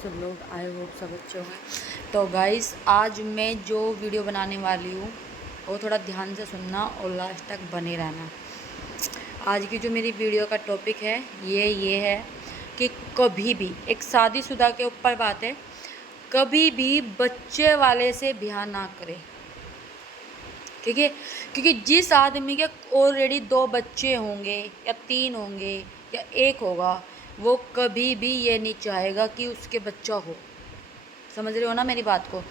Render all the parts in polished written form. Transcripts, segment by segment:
सब लोग, I hope सब अच्छे होंगे। तो गाइस, आज मैं जो वीडियो बनाने वाली हूँ वो थोड़ा ध्यान से सुनना और लास्ट तक बने रहना। आज की जो मेरी वीडियो का टॉपिक है ये है कि कभी भी, एक शादीशुदा के ऊपर बात है, कभी भी बच्चे वाले से ब्याह ना करें, ठीक है। क्योंकि जिस आदमी के ऑलरेडी 2 बच्चे होंगे या 3 होंगे या 1 होगा, वो कभी भी ये नहीं चाहेगा कि उसके बच्चा हो। समझ रहे हो ना मेरी बात को?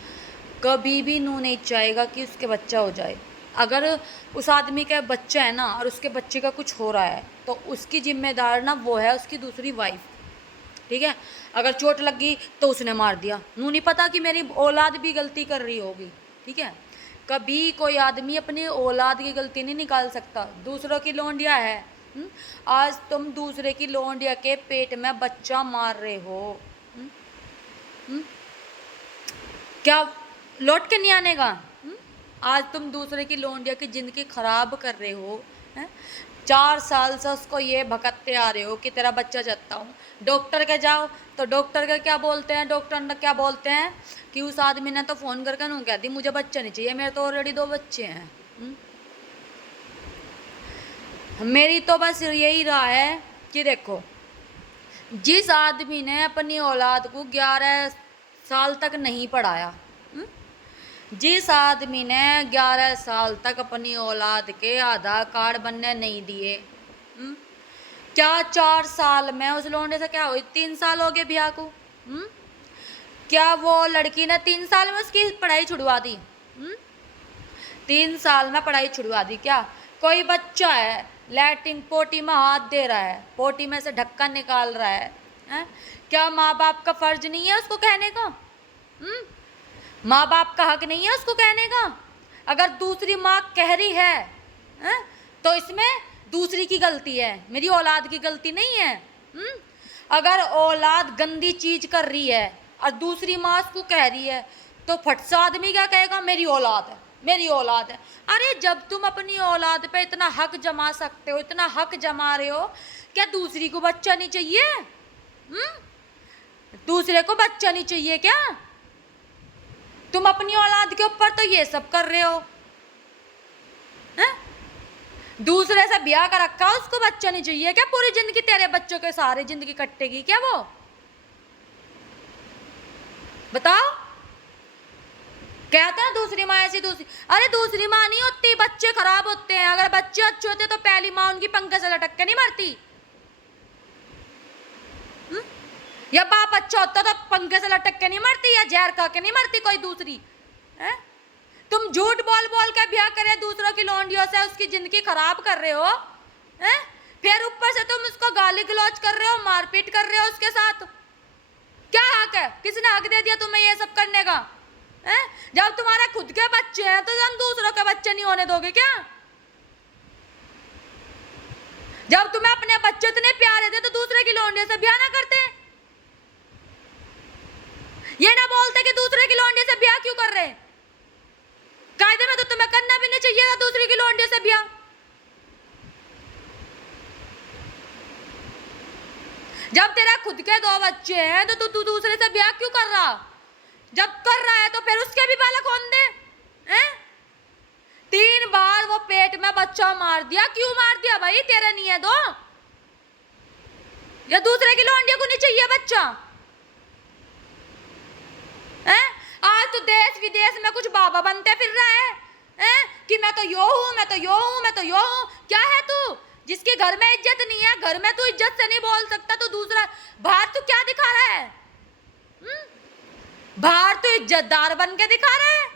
कभी भी नू नहीं चाहेगा कि उसके बच्चा हो जाए। अगर उस आदमी का बच्चा है ना और उसके बच्चे का कुछ हो रहा है तो उसकी जिम्मेदार ना वो है उसकी दूसरी वाइफ, ठीक है। अगर चोट लगी तो उसने मार दिया, नू नहीं पता कि मेरी औलाद भी गलती कर रही होगी, ठीक है। कभी कोई आदमी अपनी औलाद की गलती नहीं निकाल सकता। दूसरों की लोंडिया है। आज तुम दूसरे की लोंडिया के पेट में बच्चा मार रहे हो, क्या लौट के नहीं आने का? आज तुम दूसरे की लोंडिया की जिंदगी खराब कर रहे हो, हैं? 4 साल से उसको ये भकते आ रहे हो कि तेरा बच्चा चाहता हूँ। डॉक्टर के जाओ तो डॉक्टर का क्या बोलते हैं? डॉक्टर ने क्या बोलते हैं कि उस आदमी ने तो फ़ोन करके नू कहती मुझे बच्चा नहीं चाहिए, मेरे तो ऑलरेडी 2 बच्चे हैं। मेरी तो बस यही राय है कि देखो, जिस आदमी ने अपनी औलाद को 11 साल तक नहीं पढ़ाया, जिस आदमी ने 11 साल तक अपनी औलाद के आधार कार्ड बनने नहीं दिए, क्या 4 साल में उस लौंडे से क्या हुई? 3 साल हो गए ब्याह को। क्या वो लड़की ने 3 साल में उसकी पढ़ाई छुड़वा दी? 3 साल में पढ़ाई छुड़वा दी क्या? कोई बच्चा है लैट्रिन पोटी में हाथ दे रहा है, पोटी में से ढक्कन निकाल रहा है? क्या माँ बाप का फर्ज नहीं है उसको कहने का? माँ बाप का हक नहीं है उसको कहने का? अगर दूसरी माँ कह रही है तो इसमें दूसरी की गलती है, मेरी औलाद की गलती नहीं है। अगर औलाद गंदी चीज कर रही है और दूसरी माँ उसको कह रही है तो फट से आदमी क्या कहेगा? मेरी औलाद है, मेरी औलाद है। अरे जब तुम अपनी औलाद पे इतना हक जमा सकते हो, इतना हक जमा रहे हो, क्या दूसरी को बच्चा नहीं चाहिए? दूसरे को बच्चा नहीं चाहिए क्या? तुम अपनी औलाद के ऊपर तो ये सब कर रहे हो, हैं? दूसरे से ब्याह कर रखा, उसको बच्चा नहीं चाहिए क्या? पूरी जिंदगी तेरे बच्चों के सारे जिंदगी कटेगी क्या वो? बताओ। कहते हैं दूसरी माँ ऐसी, दूसरी, अरे दूसरी माँ नहीं होती, बच्चे खराब होते हैं। अगर बच्चे अच्छे होते तो पहली माँ उनकी पंखे से लटक के नहीं मरती, या बाप अच्छा होता तो पंखे से लटक के नहीं मरती, या जहर खा के नहीं मरती कोई दूसरी, है? तुम झूठ बोल बोल के ब्याह करे दूसरों की लौंडियों से, उसकी जिंदगी खराब कर रहे हो, हैं? फिर ऊपर से तुम उसको गाली गलौज कर रहे हो, मारपीट कर रहे हो उसके साथ। क्या हक है? किसने हक दे दिया तुम्हें ये सब करने का? हैं? जब तुम्हारे खुद के बच्चे हैं तो तुम दूसरों के बच्चे नहीं होने दोगे क्या? जब तुम्हें अपने बच्चे इतने प्यारे थे तो दूसरे की लौंडियों से ब्याह ना करते? ये ना बोलते कि दूसरे की लौंडियों से ब्याह क्यों कर रहे? कायदे में तो तुम्हें करना भी नहीं चाहिए था दूसरे की लौंडियों से ब्याह। जब तेरा खुद के 2 बच्चे हैं तो तू दूसरे से ब्याह क्यों कर रहा? जब कर रहा है तो फिर उसके भी बालक कौन दे? 3 बार वो पेट में बच्चा मार दिया, क्यों मार दिया भाई? तेरे नहीं है 2, या दूसरे की लौंडिया को नहीं चाहिए बच्चा? आज तो देश विदेश में कुछ बाबा बनते फिर रहा है कि मैं तो यो हूं, मैं तो यो हूं, मैं तो यो हूं। क्या है तू? जिसके घर में इज्जत नहीं है, घर में तू इज्जत से नहीं बोल सकता, तो दूसरा बाहर तू क्या दिखा रहा है? बाहर तो इज्जतदार बन के दिखा रहा है।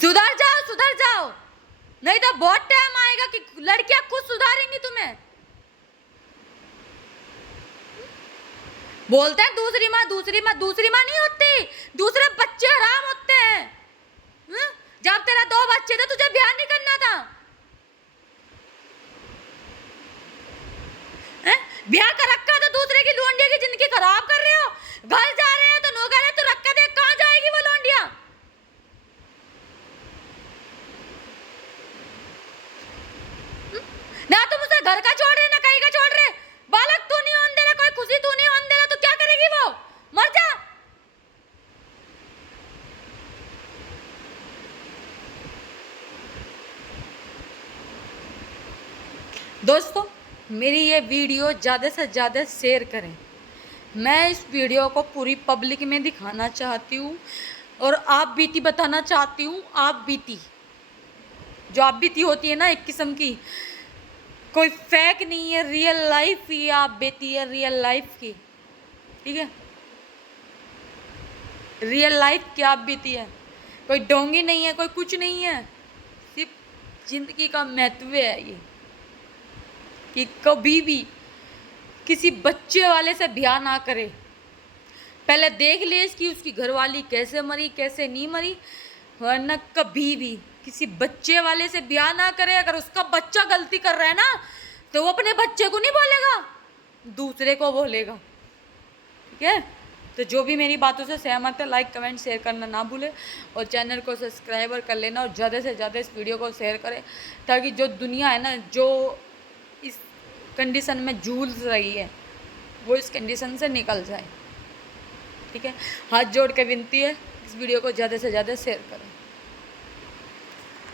सुधर जाओ, सुधर जाओ, नहीं तो बहुत टाइम आएगा कि लड़कियां खुद सुधारेंगी तुम्हें। बोलते हैं दूसरी माँ, दूसरी माँ, दूसरी माँ नहीं होती, दूसरे बच्चे हराम होते हैं। जब तेरा 2 बच्चे थे तुझे ब्याह नहीं करना था, ब्याह कर रखा तो दूसरे की लौंडिया की जिंदगी खराब कर रहे हो। घर जा रहे हैं तो नो कह रहे तू रख के देख कहां जाएगी वो लौंडिया? ना तुम उसे घर का छोड़ रहे ना कहीं का छोड़ रहे, बालक तू नहीं होने दोस्तों मेरी ये वीडियो ज़्यादा से ज़्यादा शेयर करें। मैं इस वीडियो को पूरी पब्लिक में दिखाना चाहती हूँ और आप बीती बताना चाहती हूँ। आप बीती, जो आप बीती होती है ना एक किस्म की, कोई फेक नहीं है, रियल लाइफ ही आप बीती है, रियल लाइफ की, ठीक है। रियल लाइफ की आप बीती है, कोई डोंगी नहीं है, कोई कुछ नहीं है। सिर्फ जिंदगी का महत्व है ये कि कभी भी किसी बच्चे वाले से ब्याह ना करे। पहले देख ले इसकी उसकी घरवाली कैसे मरी कैसे नहीं मरी, वरना कभी भी किसी बच्चे वाले से ब्याह ना करे। अगर उसका बच्चा गलती कर रहा है ना तो वो अपने बच्चे को नहीं बोलेगा, दूसरे को बोलेगा, ठीक है। तो जो भी मेरी बातों से सहमत है लाइक कमेंट शेयर करना ना भूले और चैनल को सब्सक्राइबर कर लेना और ज़्यादा से ज़्यादा इस वीडियो को शेयर करें ताकि जो दुनिया है ना, जो इस कंडीशन में जूझ रही है, वो इस कंडीशन से निकल जाए, ठीक है। हाथ जोड़ के विनती है इस वीडियो को ज़्यादा से ज़्यादा शेयर करें।